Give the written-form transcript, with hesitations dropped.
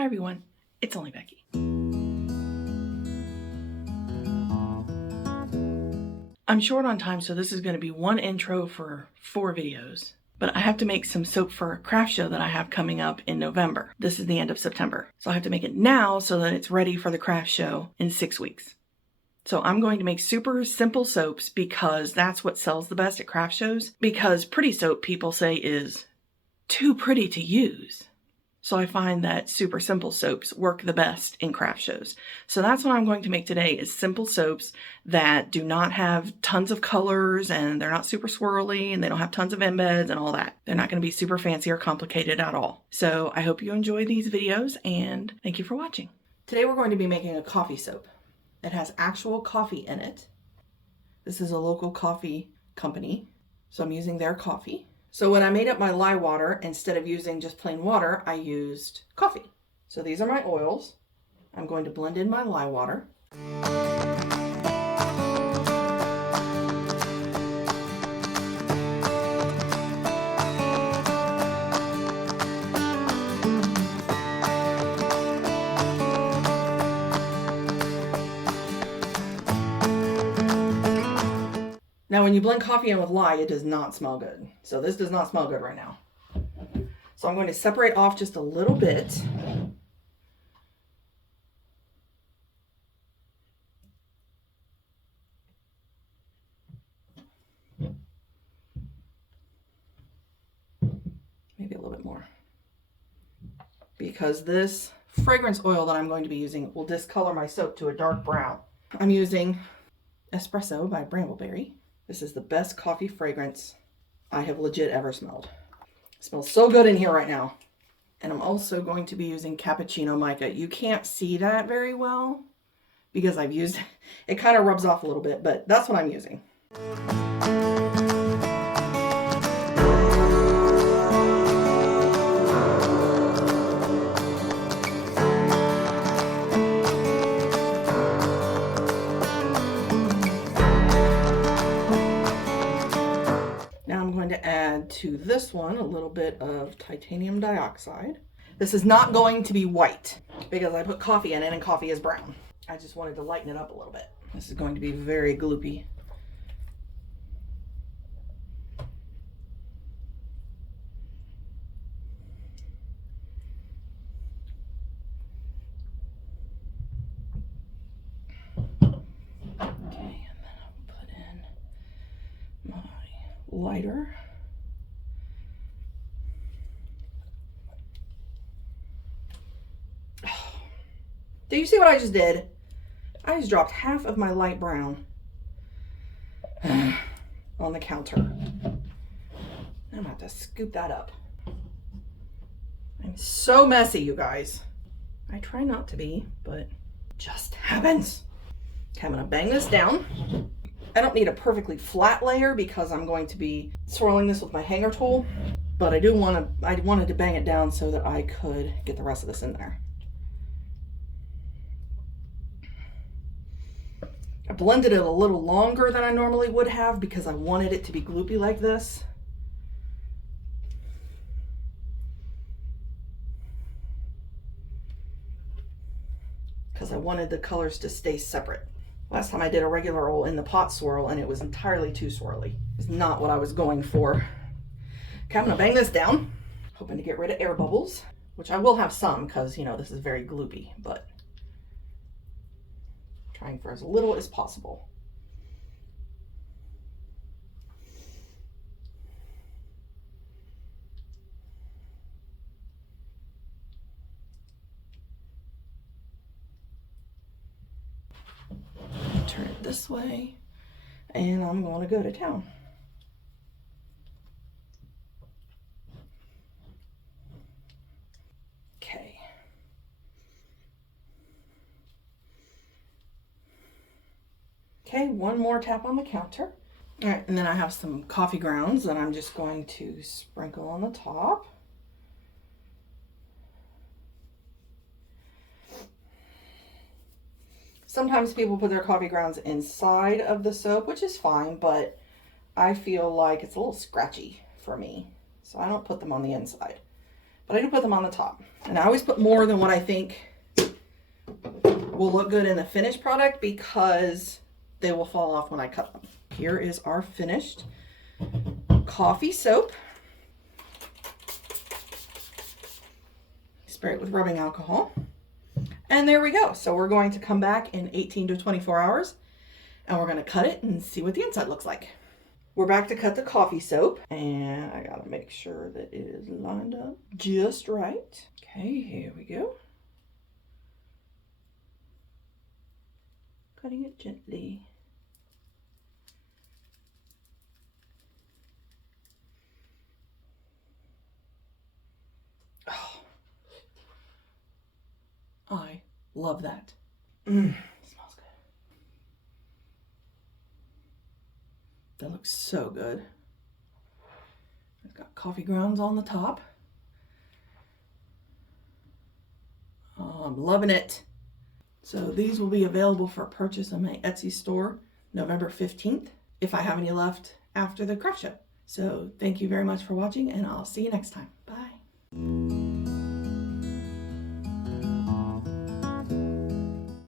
Hi everyone, it's only Becky. I'm short on time, so this is going to be one intro for 4 videos. But I have to make some soap for a craft show that I have coming up in November. This is the end of September. So I have to make it now so that it's ready for the craft show in 6 weeks. So I'm going to make super simple soaps because that's what sells the best at craft shows. Because pretty soap, people say, is too pretty to use. So I find that super simple soaps work the best in craft shows. So that's what I'm going to make today, is simple soaps that do not have tons of colors and they're not super swirly and they don't have tons of embeds and all that. They're not going to be super fancy or complicated at all. So I hope you enjoy these videos and thank you for watching. Today we're going to be making a coffee soap. It has actual coffee in it. This is a local coffee company, so I'm using their coffee. So when I made up my lye water, instead of using just plain water, I used coffee. So these are my oils. I'm going to blend in my lye water. Now, when you blend coffee in with lye, it does not smell good. So this does not smell good right now. So I'm going to separate off just a little bit. Maybe a little bit more. Because this fragrance oil that I'm going to be using will discolor my soap to a dark brown. I'm using Espresso by Brambleberry. This is the best coffee fragrance I have legit ever smelled. It smells so good in here right now. And I'm also going to be using Cappuccino Mica. You can't see that very well because I've used it. It kind of rubs off a little bit, but that's what I'm using. To add to this one a little bit of titanium dioxide. This is not going to be white because I put coffee in it and coffee is brown. I just wanted to lighten it up a little bit. This is going to be very gloopy. Okay, and then I'll put in my lighter. Do you see what I just did? I just dropped half of my light brown on the counter. I'm gonna have to scoop that up. I'm so messy, you guys. I try not to be, but it just happens. Okay, I'm gonna bang this down. I don't need a perfectly flat layer because I'm going to be swirling this with my hanger tool, but I wanted to bang it down so that I could get the rest of this in there. I blended it a little longer than I normally would have because I wanted it to be gloopy like this. Because I wanted the colors to stay separate. Last time I did a regular oil in the pot swirl and it was entirely too swirly. It's not what I was going for. Okay, I'm gonna bang this down, hoping to get rid of air bubbles, which I will have some because, you know, this is very gloopy, but trying for as little as possible. Turn it this way, and I'm going to go to town. Okay. Okay, one more tap on the counter. All right, and then I have some coffee grounds that I'm just going to sprinkle on the top. Sometimes people put their coffee grounds inside of the soap, which is fine, but I feel like it's a little scratchy for me, so I don't put them on the inside. But I do put them on the top. And I always put more than what I think will look good in the finished product because they will fall off when I cut them. Here is our finished coffee soap. Spray it with rubbing alcohol. And there we go. So we're going to come back in 18 to 24 hours and we're going to cut it and see what the inside looks like. We're back to cut the coffee soap, and I gotta make sure that it is lined up just right. Okay, here we go. Cutting it gently. Oh, I love that. Smells good. That looks so good. It's got coffee grounds on the top. Oh, I'm loving it. So these will be available for purchase on my Etsy store November 15th, if I have any left after the craft show. So thank you very much for watching, and I'll see you next time. Bye.